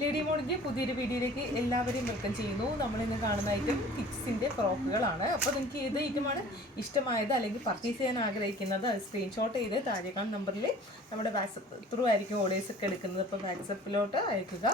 Lady മോണിന്റെ പുതിയൊരു വീഡിയോയിലേക്ക് എല്ലാവരെയും വെൽക്കം ചെയ്യുന്നു. നമ്മൾ ഇന്ന് കാണുന്ന ഐറ്റം കിഡ്സിന്റെ ഫ്രോക്കുകളാണ്. അപ്പോൾ നിങ്ങൾക്ക് ഏത് ഐറ്റമാണ് ഇഷ്ടമായത് അല്ലെങ്കിൽ പർച്ചേസ് ചെയ്യാൻ ആഗ്രഹിക്കുന്നത് സ്ക്രീൻഷോട്ട് ചെയ്ത് താഴേക്കാൻ നമ്പറിൽ നമ്മുടെ വാട്സപ്പ് ത്രൂ ആയിരിക്കും ഓർഡേഴ്സ് ഒക്കെ എടുക്കുന്നത്. അപ്പോൾ വാട്സപ്പിലോട്ട് അയക്കുക.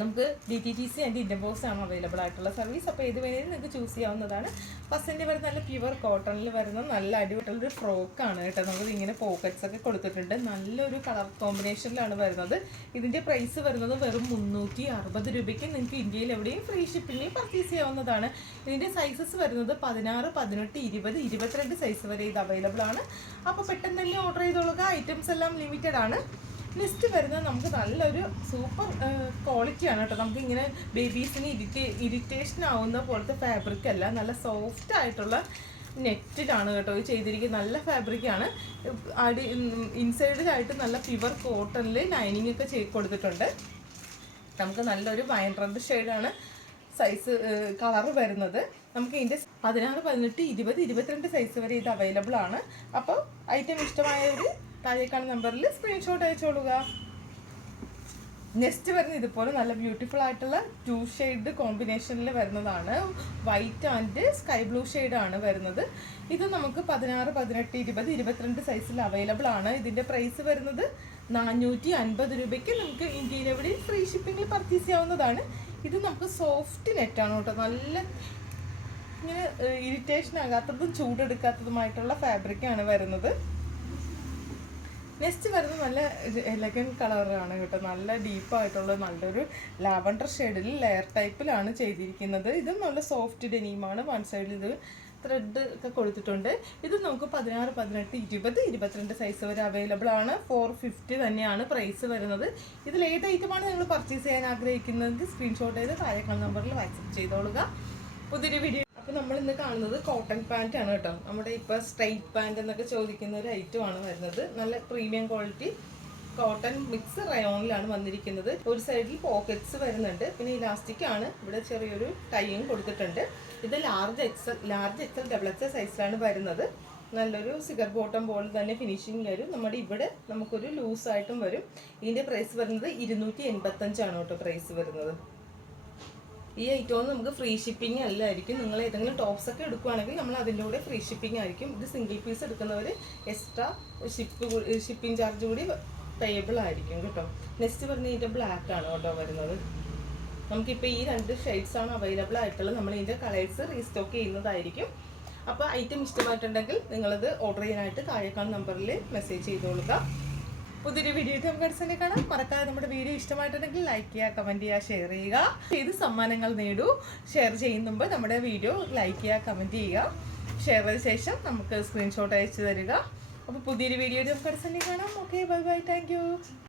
നമുക്ക് D T T C and Indian box ആണ് അവൈലബിൾ ആയിട്ടുള്ള സർവീസ് അപ്പോൾ ഏത് വേണേലും നിങ്ങൾക്ക് ചൂസ് ചെയ്യാവുന്നതാണ്. ഫസ്റ്റിന്റെ വരുന്ന നല്ല പ്യുവർ കോട്ടണിൽ വരുന്ന നല്ല അടിപൊളിയുള്ളൊരു ഫ്രോക്കാണ് കേട്ടോ. നമുക്ക് ഇങ്ങനെ പോക്കറ്റ്സ് ഒക്കെ കൊടുത്തിട്ടുണ്ട്. നല്ലൊരു കളർ കോമ്പിനേഷനിലാണ് വരുന്നത്. ഇതിന്റെ പ്രൈസ് വരുന്നത് വെറും മുന്നൂറ്റി അറുപത് രൂപയ്ക്ക് നിങ്ങൾക്ക് ഇന്ത്യയിൽ എവിടെയും ഫ്രീ ഷിപ്പിങ്ങിൽ പർച്ചേസ് ചെയ്യാവുന്നതാണ്. ഇതിന്റെ സൈസസ് വരുന്നത് പതിനാറ് പതിനെട്ട് ഇരുപത് ഇരുപത്തിരണ്ട് സൈസ് വരെ ഇത് അവൈലബിൾ ആണ്. അപ്പോൾ പെട്ടെന്ന് തന്നെ ഓർഡർ ചെയ്തോളുക. ഐറ്റംസ് എല്ലാം ലിമിറ്റഡ് ആണ്. നെക്സ്റ്റ് വരുന്നത് നമുക്ക് നല്ലൊരു സൂപ്പർ ക്വാളിറ്റിയാണ് കേട്ടോ. നമുക്ക് ഇങ്ങനെ ബേബീസിന് ഇരിറ്റേ ഇറിറ്റേഷൻ ആവുന്ന പോലത്തെ ഫാബ്രിക് അല്ല. നല്ല സോഫ്റ്റ് ആയിട്ടുള്ള നെറ്റിലാണ് കേട്ടോ. ഇത് ചെയ്തിരിക്കുന്നത് നല്ല ഫാബ്രിക്കാണ് അടി ഇൻസൈഡിലായിട്ട് നല്ല പ്യുവർ കോട്ടണിൽ ലൈനിങ് ഒക്കെ ചെയ്ത് കൊടുത്തിട്ടുണ്ട്. നമുക്ക് നല്ലൊരു വൈൻ റെഡ് ഷെയ്ഡാണ് സൈസ് കളർ വരുന്നത്. നമുക്ക് ഇതിന്റെ പതിനാറ് പതിനെട്ട് ഇരുപത് ഇരുപത്തിരണ്ട് സൈസ് വരെ ഇത് അവൈലബിൾ ആണ്. അപ്പോൾ ഐറ്റം ഇഷ്ടമായവർ താഴേക്കാണ് നമ്പറിൽ സ്ക്രീൻഷോട്ട് അയച്ചോളുക. നെക്സ്റ്റ് വരുന്ന ഇതുപോലെ നല്ല ബ്യൂട്ടിഫുൾ ആയിട്ടുള്ള ടു ഷെയ്ഡ് കോമ്പിനേഷനിൽ വരുന്നതാണ്. വൈറ്റ് ആൻഡ് സ്കൈ ബ്ലൂ ആണ് വരുന്നത്. ഇത് നമുക്ക് പതിനാറ് പതിനെട്ട് ഇരുപത് ഇരുപത്തിരണ്ട് സൈസിൽ അവൈലബിൾ ആണ്. ഇതിന്റെ പ്രൈസ് വരുന്നത് നാനൂറ്റി അൻപത് രൂപയ്ക്ക് നമുക്ക് ഇന്ത്യയിൽ എവിടെയും ഫ്രീ ഷിപ്പിങ്ങിൽ പർച്ചേസ് ചെയ്യാവുന്നതാണ്. ഇത് നമുക്ക് സോഫ്റ്റ് നെറ്റാണ് കേട്ടോ. നല്ല ഇങ്ങനെ ഇറിറ്റേഷൻ ആകാത്തതും ചൂടെടുക്കാത്തതുമായിട്ടുള്ള ഫാബ്രിക്കാണ് വരുന്നത്. നെക്സ്റ്റ് വരുന്നത് നല്ല എലഗൻ കളറാണ് കേട്ടോ. നല്ല ഡീപ്പായിട്ടുള്ള നല്ലൊരു ലാവൻഡർ ഷെയ്ഡിൽ ലെയർ ടൈപ്പിലാണ് ചെയ്തിരിക്കുന്നത്. ഇതും നല്ല സോഫ്റ്റ് ഡെനീമാണ് വൺ സൈഡിൽ ഇത് ത്രെഡ് ഒക്കെ കൊടുത്തിട്ടുണ്ട്. ഇത് നമുക്ക് പതിനാറ് പതിനെട്ട് ഇരുപത് ഇരുപത്തിരണ്ട് സൈസ് വരെ അവൈലബിൾ ആണ്. ഫോർ ഫിഫ്റ്റി തന്നെയാണ് പ്രൈസ് വരുന്നത്. ഇതിൽ ഏത് ഐറ്റമാണ് നിങ്ങൾ പർച്ചേസ് ചെയ്യാൻ ആഗ്രഹിക്കുന്നതെങ്കിൽ സ്ക്രീൻഷോട്ട് ചെയ്ത് താഴേക്കാൾ നമ്പറിൽ വാട്സപ്പ് ചെയ്തോളുക. പുതിയൊരു വീഡിയോ അപ്പോൾ നമ്മൾ ഇന്ന് കാണുന്നത് കോട്ടൺ പാന്റ് ആണ് കേട്ടോ. നമ്മുടെ ഇപ്പൊ സ്ട്രൈറ്റ് പാന്റ് എന്നൊക്കെ ചോദിക്കുന്ന ഒരു ഐറ്റം ആണ് വരുന്നത്. നല്ല പ്രീമിയം ക്വാളിറ്റി കോട്ടൺ മിക്സ് റയോണിലാണ് വന്നിരിക്കുന്നത്. ഒരു സൈഡിൽ പോക്കറ്റ്സ് വരുന്നുണ്ട്. പിന്നെ ഇലാസ്റ്റിക് ആണ്. ഇവിടെ ചെറിയൊരു ടൈയും കൊടുത്തിട്ടുണ്ട്. ഇത് large XL large XL double XL സൈസിലാണ് വരുന്നത്. നല്ലൊരു സിഗർ ബോട്ടം പോലെ തന്നെ ഫിനിഷിങ് വരും. നമ്മുടെ ഇവിടെ നമുക്കൊരു ലൂസായിട്ടും വരും. ഇതിന്റെ പ്രൈസ് വരുന്നത് ഇരുന്നൂറ്റി എൺപത്തഞ്ചാണ് കേട്ടോ പ്രൈസ് വരുന്നത്. ഈ ഐറ്റം നമുക്ക് ഫ്രീ ഷിപ്പിംഗ് അല്ലായിരിക്കും. നിങ്ങൾ ഏതെങ്കിലും ടോപ്സ് ഒക്കെ എടുക്കുകയാണെങ്കിൽ നമ്മൾ അതിന്റെ കൂടെ ഫ്രീ ഷിപ്പിംഗ് ആയിരിക്കും. ഇത് സിംഗിൾ പീസ് എടുക്കുന്നവർ എക്സ്ട്രാ ഷിപ്പ് ഷിപ്പിംഗ് ചാർജ് കൂടി പേയബിൾ ആയിരിക്കും കേട്ടോ. നെക്സ്റ്റ് വരുന്ന ഇതിന്റെ ബ്ലാക്ക് ആണ് കേട്ടോ വരുന്നത്. നമുക്കിപ്പോൾ ഈ രണ്ട് ഷെയ്ഡ്സ് ആണ് അവൈലബിൾ ആയിട്ടുള്ളത്. നമ്മൾ ഇതിന്റെ കളേഴ്സ് റീസ്റ്റോക്ക് ചെയ്യുന്നതായിരിക്കും. അപ്പോൾ ഐറ്റം ഇഷ്ടമായിട്ടുണ്ടെങ്കിൽ നിങ്ങളത് ഓർഡർ ചെയ്യാനായിട്ട് താഴേക്കാൾ നമ്പറിൽ മെസ്സേജ് ചെയ്തോളുക പുതിയൊരു വീഡിയോ നമുക്ക് കാണാം. മറക്കാതെ നമ്മുടെ വീഡിയോ ഇഷ്ടമായിട്ടുണ്ടെങ്കിൽ ലൈക്ക് ചെയ്യുക കമന്റ് ചെയ്യുക ഷെയർ ചെയ്യുക. ചെയ്ത് സമ്മാനങ്ങൾ നേടൂ. ഷെയർ ചെയ്യുമ്പോൾ നമ്മുടെ വീഡിയോ ലൈക്ക് ചെയ്യുക കമന്റ് ചെയ്യുക. ഷെയർ ചെയ്ത ശേഷം നമുക്ക് സ്ക്രീൻഷോട്ട് അയച്ചു തരിക. അപ്പോൾ പുതിയൊരു വീഡിയോ നമുക്ക് കാണാം. Okay bye bye thank